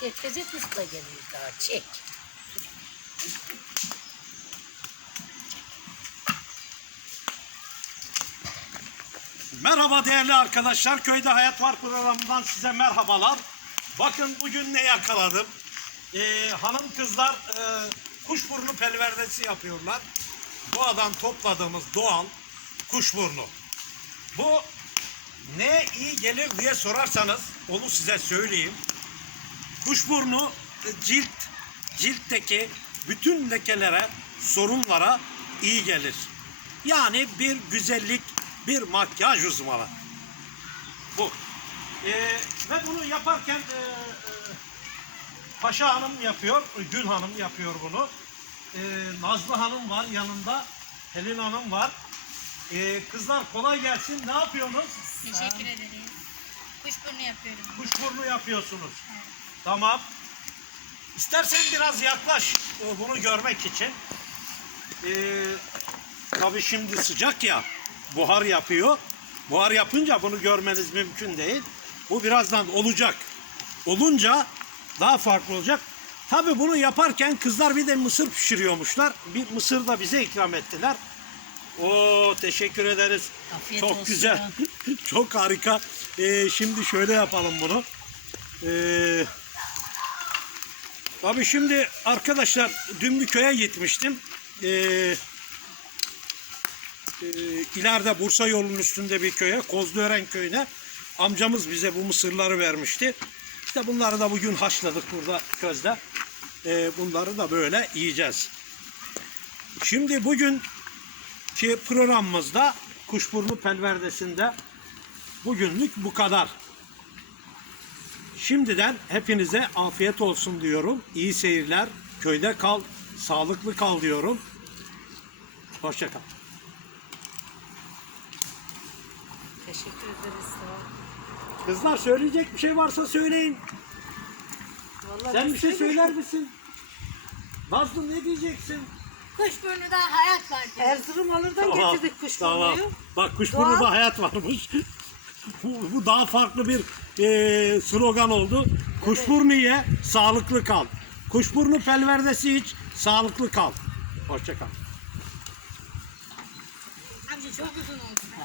Getirecek usta geliyor daha çek. Merhaba değerli arkadaşlar. Köyde Hayat Var programından size merhabalar. Bakın bugün ne yakaladım. Ee, hanım kızlar e, kuşburnu pelverdesi yapıyorlar. Doğadan topladığımız doğal kuşburnu. Bu ne iyi gelir diye sorarsanız onu size söyleyeyim. Kuşburnu e, cilt ciltteki bütün lekelere, sorunlara iyi gelir. Yani bir güzellik, bir makyaj uzmanı. Bu. Ee, ve bunu yaparken e, e, Paşa Hanım yapıyor, Gül Hanım yapıyor bunu. Ee, Nazlı Hanım var yanında, Helin Hanım var. Ee, kızlar kolay gelsin. Ne yapıyorsunuz? Teşekkür ederiz. Kuşburnu yapıyorum. Kuşburnu yapıyorsunuz. Tamam. İstersen biraz yaklaş bunu görmek için. Ee, tabii şimdi sıcak ya. Buhar yapıyor. Buhar yapınca bunu görmeniz mümkün değil. Bu birazdan olacak. Olunca daha farklı olacak. Tabii bunu yaparken kızlar bir de mısır pişiriyormuşlar. Bir mısır da bize ikram ettiler. Oo teşekkür ederiz. Afiyet Çok olsun. güzel. Çok harika. Ee, şimdi şöyle yapalım bunu. Ee, tabii şimdi arkadaşlar dün bir köye gitmiştim. Ee, e, ileride Bursa yolunun üstünde bir köye, Kozluören köyüne amcamız bize bu mısırları vermişti. İşte bunları da bugün haşladık burada közde. Ee, bunları da böyle yiyeceğiz. Şimdi bugün ki programımızda Kuşburnu Pelverdesi'nde bugünlük bu kadar. Şimdiden hepinize afiyet olsun diyorum. İyi seyirler. Köyde kal, sağlıklı kal diyorum. Hoşça kal. Teşekkür ederiz. Kızlar söyleyecek bir şey varsa söyleyin. Vallahi Sen bir şey söyler misin? Nazlı ne diyeceksin? Kuşburnu'da hayat var. Erzurum Alır'dan Tamam, getirdik kuş tamam. burnuyu. Bak kuşburnuda Doğal. hayat varmış. Bu, bu daha farklı bir e, slogan oldu. Kuşburnu ye, sağlıklı kal. Kuşburnu pelverdesi iç, sağlıklı kal. Hoşça kal. Amca çok uzun oldu.